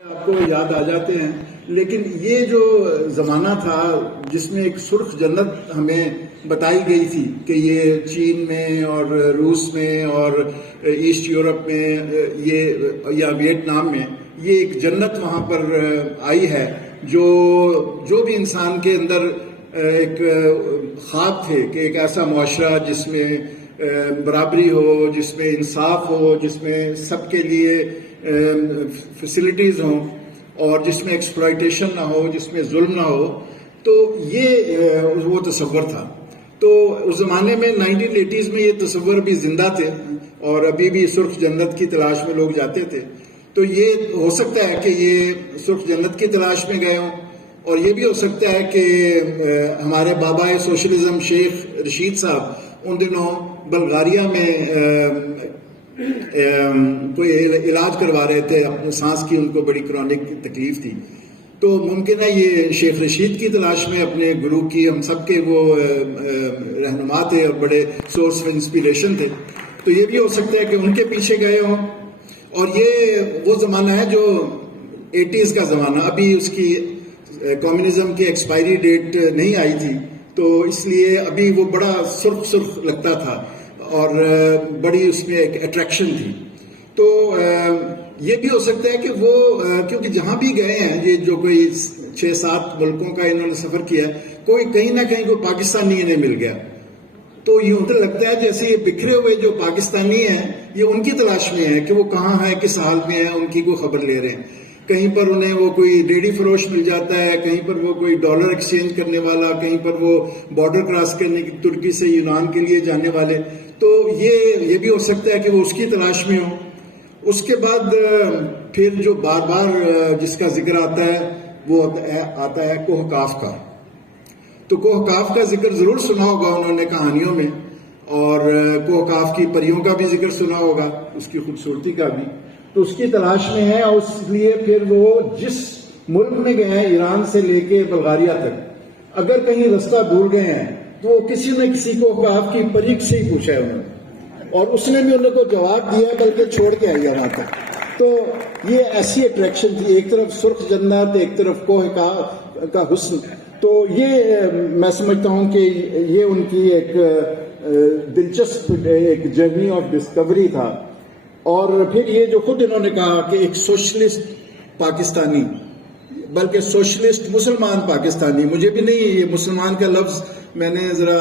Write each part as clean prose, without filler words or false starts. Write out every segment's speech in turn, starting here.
آپ کو یاد آ جاتے ہیں، لیکن یہ جو زمانہ تھا جس میں ایک سرخ جنت ہمیں بتائی گئی تھی کہ یہ چین میں اور روس میں اور ایسٹ یورپ میں یہ یا ویتنام میں یہ ایک جنت وہاں پر آئی ہے جو بھی انسان کے اندر ایک خواب تھے کہ ایک ایسا معاشرہ جس میں برابری ہو، جس میں انصاف ہو، جس میں سب کے لیے فیسلٹیز ہوں اور جس میں ایکسپلائٹیشن نہ ہو، جس میں ظلم نہ ہو، تو یہ وہ تصور تھا۔ تو اس زمانے میں 1980s میں یہ تصور بھی زندہ تھے اور ابھی بھی سرخ جنت کی تلاش میں لوگ جاتے تھے۔ تو یہ ہو سکتا ہے کہ یہ سرخ جنت کی تلاش میں گئے ہوں، اور یہ بھی ہو سکتا ہے کہ ہمارے بابا سوشلزم شیخ رشید صاحب ان دنوں بلغاریہ میں کوئی علاج کروا رہے تھے، اپنے سانس کی ان کو بڑی کرونک تکلیف تھی، تو ممکن ہے یہ شیخ رشید کی تلاش میں اپنے گرو کی، ہم سب کے وہ رہنما تھے اور بڑے سورس آف انسپیریشن تھے، تو یہ بھی ہو سکتا ہے کہ ان کے پیچھے گئے ہوں۔ اور یہ وہ زمانہ ہے جو 80s کا زمانہ، ابھی اس کی کمیونزم کی ایکسپائری ڈیٹ نہیں آئی تھی، تو اس لیے ابھی وہ بڑا سرخ لگتا تھا اور بڑی اس میں ایک اٹریکشن تھی۔ تو یہ بھی ہو سکتا ہے کہ وہ کیونکہ جہاں بھی گئے ہیں، یہ جو کوئی 6-7 ملکوں کا انہوں نے سفر کیا ہے، کوئی کہیں نہ کہیں کوئی پاکستانی انہیں مل گیا، تو یوں تو لگتا ہے جیسے یہ بکھرے ہوئے جو پاکستانی ہیں یہ ان کی تلاش میں ہے کہ وہ کہاں ہیں، کس حال میں ہیں، ان کی کوئی خبر لے رہے ہیں۔ کہیں پر انہیں وہ کوئی ریڈی فروش مل جاتا ہے، کہیں پر وہ کوئی ڈالر ایکسچینج کرنے والا، کہیں پر وہ بارڈر کراس کرنے کی ترکی سے یونان کے لیے جانے والے، تو یہ بھی ہو سکتا ہے کہ وہ اس کی تلاش میں ہوں۔ اس کے بعد پھر جو بار بار جس کا ذکر آتا ہے وہ آتا ہے کوہ کاف کا۔ تو کوہ کاف کا ذکر ضرور سنا ہوگا انہوں نے کہانیوں میں، اور کوہ کاف کی پریوں کا بھی ذکر سنا ہوگا، اس کی خوبصورتی کا بھی، تو اس کی تلاش میں ہے، اور اس لیے پھر وہ جس ملک میں گئے ہیں، ایران سے لے کے بلغاریہ تک، اگر کہیں رستہ بھول گئے ہیں تو وہ کسی نہ کسی کوہ کاف کی پری سے ہی پوچھا ہے انہوں نے، اور اس نے بھی ان کو جواب دیا بلکہ چھوڑ کے آئی وہاں تک۔ تو یہ ایسی اٹریکشن تھی، ایک طرف سرخ جنت، ایک طرف کوہ کاف کا حسن، تو یہ میں سمجھتا ہوں کہ یہ ان کی ایک دلچسپ ایک جرنی آف ڈسکوری تھا۔ اور پھر یہ جو خود انہوں نے کہا کہ ایک سوشلسٹ پاکستانی، بلکہ سوشلسٹ مسلمان پاکستانی، مجھے بھی نہیں یہ مسلمان کا لفظ میں نے ذرا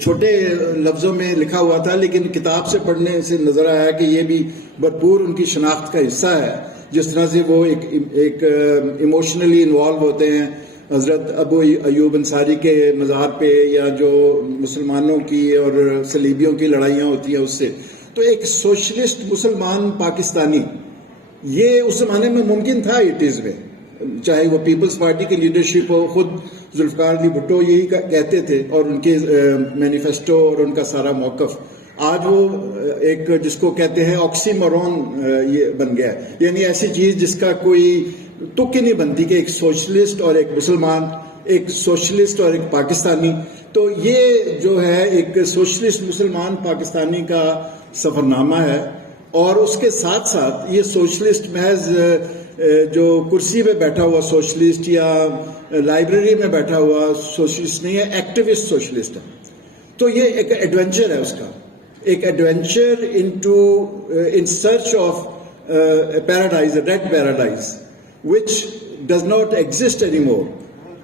چھوٹے لفظوں میں لکھا ہوا تھا، لیکن کتاب سے پڑھنے سے نظر آیا کہ یہ بھی بھرپور ان کی شناخت کا حصہ ہے، جس طرح سے وہ ایک ایموشنلی انوالو ہوتے ہیں حضرت ابو ایوب انصاری کے مزار پہ، یا جو مسلمانوں کی اور صلیبیوں کی لڑائیاں ہوتی ہیں اس سے۔ تو ایک سوشلسٹ مسلمان پاکستانی یہ اس زمانے میں ممکن تھا 80s میں، چاہے وہ پیپلز پارٹی کی لیڈرشپ ہو، خود ذوالفقار علی بھٹو یہی کہتے تھے، اور ان کے مینیفیسٹو اور ان کا سارا موقف آج وہ ایک جس کو کہتے ہیں آکسی مورون یہ بن گیا ہے، یعنی ایسی چیز جس کا کوئی تک ہی نہیں بنتی کہ ایک سوشلسٹ اور ایک مسلمان، ایک سوشلسٹ اور ایک پاکستانی۔ تو یہ جو ہے ایک سوشلسٹ مسلمان پاکستانی کا سفر نامہ ہے، اور اس کے ساتھ ساتھ یہ سوشلسٹ محض جو کرسی پہ بیٹھا ہوا سوشلسٹ یا لائبریری میں بیٹھا ہوا سوشلسٹ نہیں ہے، ایکٹیوسٹ سوشلسٹ ہے۔ تو یہ ایک ایڈونچر ہے اس کا، ایک adventure in search of paradise, red paradise which does not exist anymore۔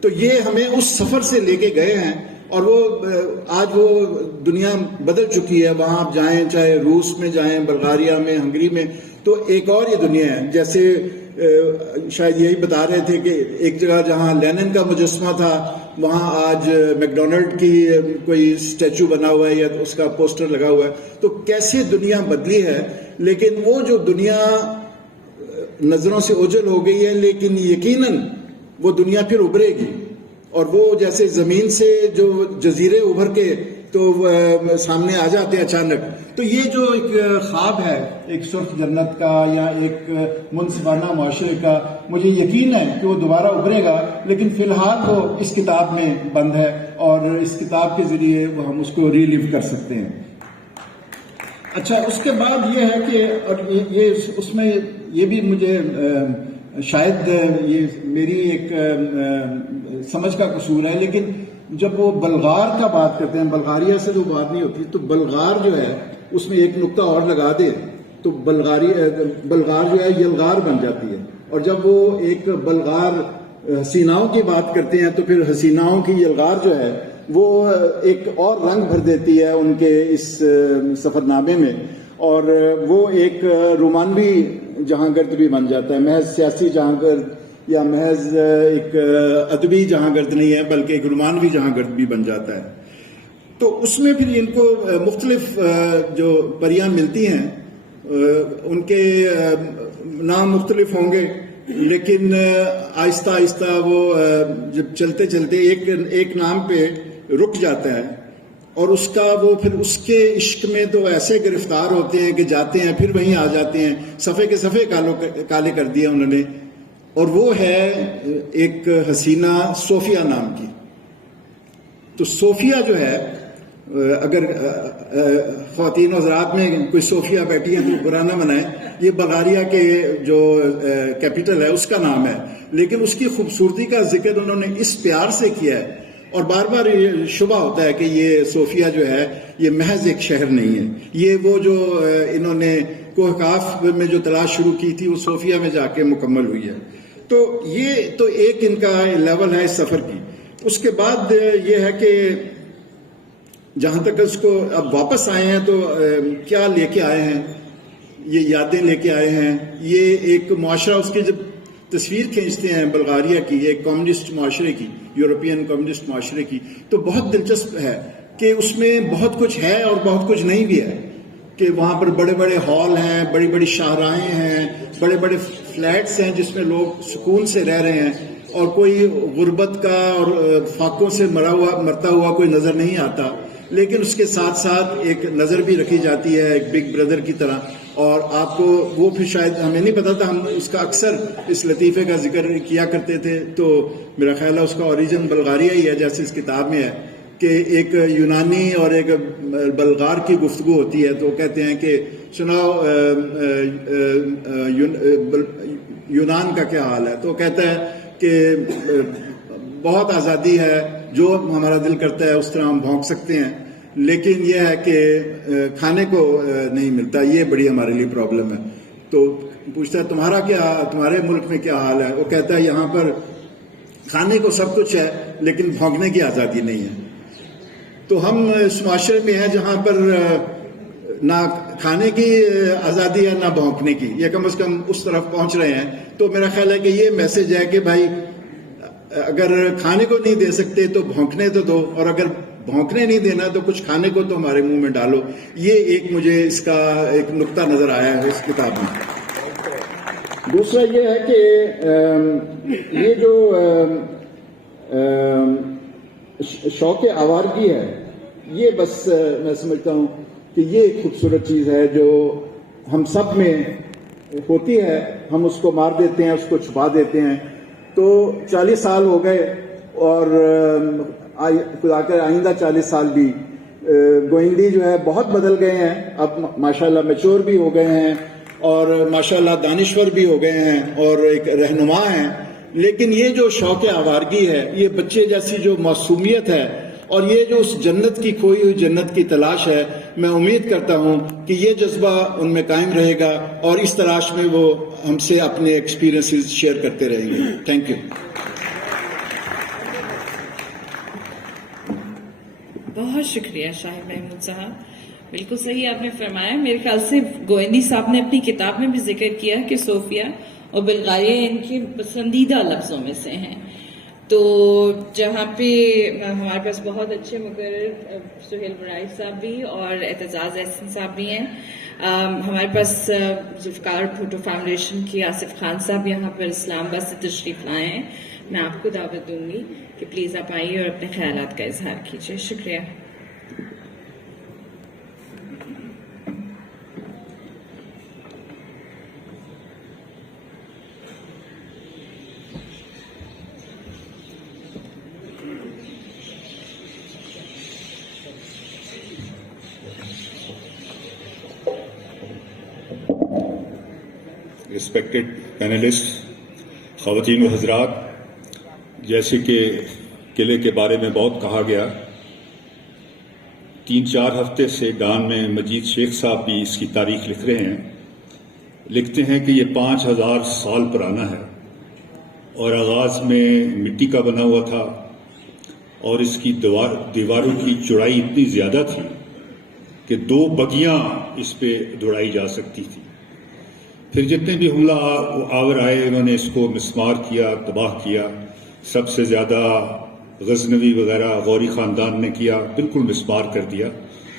تو یہ ہمیں اس سفر سے لے کے گئے ہیں، اور وہ آج وہ دنیا بدل چکی ہے، وہاں آپ جائیں، چاہے روس میں جائیں، بلغاریہ میں، ہنگری میں، تو ایک اور یہ دنیا ہے۔ جیسے شاید یہی بتا رہے تھے کہ ایک جگہ جہاں لینن کا مجسمہ تھا وہاں آج میکڈونلڈ کی کوئی اسٹیچو بنا ہوا ہے یا اس کا پوسٹر لگا ہوا ہے۔ تو کیسے دنیا بدلی ہے، لیکن وہ جو دنیا نظروں سے اوجھل ہو گئی ہے، لیکن یقیناً وہ دنیا پھر ابھرے گی، اور وہ جیسے زمین سے جو جزیرے ابھر کے تو سامنے آ جاتے ہیں اچانک۔ تو یہ جو ایک خواب ہے ایک سرخ جنت کا یا ایک منصفانہ معاشرے کا، مجھے یقین ہے کہ وہ دوبارہ ابھرے گا، لیکن فی الحال وہ اس کتاب میں بند ہے، اور اس کتاب کے ذریعے وہ ہم اس کو ری لیو کر سکتے ہیں۔ اچھا، اس کے بعد یہ ہے کہ اور یہ اس میں یہ بھی مجھے شاید یہ میری ایک سمجھ کا قصور ہے، لیکن جب وہ بلغار کا بات کرتے ہیں، بلغاریہ سے تو بات نہیں ہوتی، تو بلغار جو ہے اس میں ایک نقطہ اور لگا دے تو بلغار جو ہے یلغار بن جاتی ہے، اور جب وہ ایک بلغار حسیناؤں کی بات کرتے ہیں تو پھر حسیناؤں کی یلغار جو ہے وہ ایک اور رنگ بھر دیتی ہے ان کے اس سفر نامے میں، اور وہ ایک رومانوی جہاں گرد بھی بن جاتا ہے، محض سیاسی جہاں گرد یا محض ایک ادبی جہاں گرد نہیں ہے، بلکہ ایک رومانوی جہاں گرد بھی بن جاتا ہے۔ تو اس میں پھر ان کو مختلف جو پریاں ملتی ہیں ان کے نام مختلف ہوں گے، لیکن آہستہ آہستہ وہ جب چلتے چلتے ایک نام پہ رک جاتا ہے، اور اس کا وہ پھر اس کے عشق میں تو ایسے گرفتار ہوتے ہیں کہ جاتے ہیں پھر وہیں آ جاتے ہیں، صفحے کے صفحے کالے کر دیا انہوں نے، اور وہ ہے ایک حسینہ صوفیہ نام کی۔ تو صوفیہ جو ہے، اگر خواتین و حضرات میں کوئی صوفیہ بیٹھی ہیں تو برا نہ منائیں، یہ بلغاریہ کے جو کیپٹل ہے اس کا نام ہے، لیکن اس کی خوبصورتی کا ذکر انہوں نے اس پیار سے کیا ہے، اور بار بار یہ شبہ ہوتا ہے کہ یہ صوفیہ جو ہے یہ محض ایک شہر نہیں ہے، یہ وہ جو انہوں نے کوہ کاف میں جو تلاش شروع کی تھی وہ صوفیہ میں جا کے مکمل ہوئی ہے۔ تو یہ تو ایک ان کا لیول ہے اس سفر کی۔ اس کے بعد یہ ہے کہ جہاں تک اس کو اب واپس آئے ہیں تو کیا لے کے آئے ہیں، یہ یادیں لے کے آئے ہیں، یہ ایک معاشرہ، اس کی جب تصویر کھینچتے ہیں بلغاریہ کی، ایک کمیونسٹ معاشرے کی، یورپین کمیونسٹ معاشرے کی، تو بہت دلچسپ ہے کہ اس میں بہت کچھ ہے اور بہت کچھ نہیں بھی ہے، کہ وہاں پر بڑے بڑے ہال ہیں، بڑی بڑی شاہراہیں ہیں، بڑے بڑے فلیٹس ہیں جس میں لوگ سکون سے رہ رہے ہیں، اور کوئی غربت کا اور فاقوں سے مرتا ہوا کوئی نظر نہیں آتا، لیکن اس کے ساتھ ساتھ ایک نظر بھی رکھی جاتی ہے ایک بگ بردر کی طرح۔ اور آپ کو وہ پھر شاید ہمیں نہیں پتا تھا، ہم اس کا اکثر اس لطیفے کا ذکر کیا کرتے تھے، تو میرا خیال ہے اس کا اوریجن بلغاریہ ہی ہے، جیسے اس کتاب میں ہے کہ ایک یونانی اور ایک بلغار کی گفتگو ہوتی ہے، تو وہ کہتے ہیں کہ سناؤ یونان کا کیا حال ہے، تو وہ کہتا ہے کہ بہت آزادی ہے، جو ہمارا دل کرتا ہے اس طرح ہم بھونک سکتے ہیں، لیکن یہ ہے کہ کھانے کو نہیں ملتا، یہ بڑی ہمارے لیے پرابلم ہے۔ تو پوچھتا ہے تمہارے ملک میں کیا حال ہے، وہ کہتا ہے یہاں پر کھانے کو سب کچھ ہے لیکن بھونکنے کی آزادی نہیں ہے۔ تو ہم اس معاشرے میں ہیں جہاں پر نہ کھانے کی آزادی ہے نہ بھونکنے کی، یا کم از کم اس طرف پہنچ رہے ہیں۔ تو میرا خیال ہے کہ یہ میسج ہے کہ بھائی اگر کھانے کو نہیں دے سکتے تو بھونکنے تو دو، اور اگر بھونکنے نہیں دینا تو کچھ کھانے کو تو ہمارے منہ میں ڈالو۔ یہ ایک مجھے اس کا ایک نقطہ نظر آیا ہے اس کتاب میں۔ دوسرا یہ ہے کہ یہ جو شوق آوارگی ہے، یہ بس میں سمجھتا ہوں کہ یہ ایک خوبصورت چیز ہے جو ہم سب میں ہوتی ہے، ہم اس کو مار دیتے ہیں، اس کو چھپا دیتے ہیں۔ تو 40 سال ہو گئے، اور خدا کر آئندہ 40 سال بھی گوئندی جو ہے بہت بدل گئے ہیں، اب ماشاءاللہ میچور بھی ہو گئے ہیں، اور ماشاءاللہ دانشور بھی ہو گئے ہیں، اور ایک رہنما ہیں، لیکن یہ جو شوق آوارگی ہے، یہ بچے جیسی جو معصومیت ہے، اور یہ جو اس جنت کی کھوئی ہوئی جنت کی تلاش ہے، میں امید کرتا ہوں کہ یہ جذبہ ان میں قائم رہے گا، اور اس تلاش میں وہ ہم سے اپنے ایکسپیرینسز شیئر کرتے رہیں گے۔ Thank you. بہت شکریہ شاہد محمود صاحب، بالکل صحیح آپ نے فرمایا۔ میرے خیال سے گوئندی صاحب نے اپنی کتاب میں بھی ذکر کیا کہ صوفیہ اور بلغاریہ ان کے پسندیدہ لفظوں میں سے ہیں۔ تو جہاں پہ ہمارے پاس بہت اچھے مقرر سہیل برائے صاحب بھی اور اعتزاز احسن صاحب بھی ہیں، ہمارے پاس ذوالفقار بھٹو فاؤنڈیشن کی آصف خان صاحب یہاں پر اسلام آباد سے تشریف لائے ہیں۔ میں آپ کو دعوت دوں گی کہ پلیز آپ آئیے اور اپنے خیالات کا اظہار کیجیے۔ شکریہ۔ ریسپیکٹڈ پینلسٹ، خواتین و حضرات، جیسے کہ قلعے کے بارے میں بہت کہا گیا، 3-4 ہفتے سے ڈان میں مجید شیخ صاحب بھی اس کی تاریخ لکھ رہے ہیں. لکھتے ہیں کہ یہ 5000 سال پرانا ہے اور آغاز میں مٹی کا بنا ہوا تھا اور اس کی دیواروں کی چوڑائی اتنی زیادہ تھی کہ 2 بگیاں اس پہ دوڑائی جا سکتی تھی. پھر جتنے بھی حملہ آور آئے انہوں نے اس کو مسمار کیا، تباہ کیا. سب سے زیادہ غزنوی وغیرہ غوری خاندان نے کیا، بالکل مسمار کر دیا.